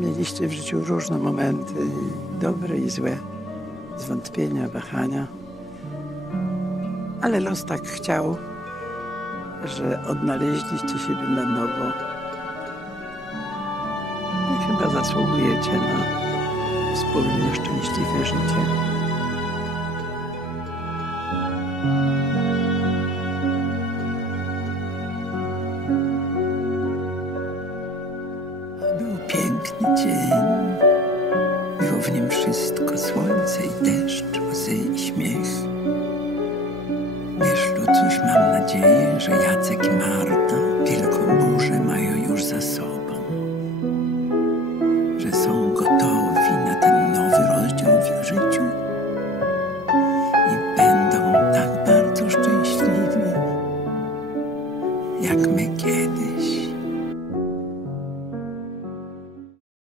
Mieliście w życiu różne momenty, dobre i złe, zwątpienia, wahania. Ale los tak chciał, że odnaleźliście siebie na nowo. I chyba zasługujecie na wspólne, szczęśliwe życie. Był piękny dzień. Było w nim wszystko, słońce i deszcz, łzy i śmiech. Wiesz, Lucuś, mam nadzieję, że Jacek i Marta wielką burzę mają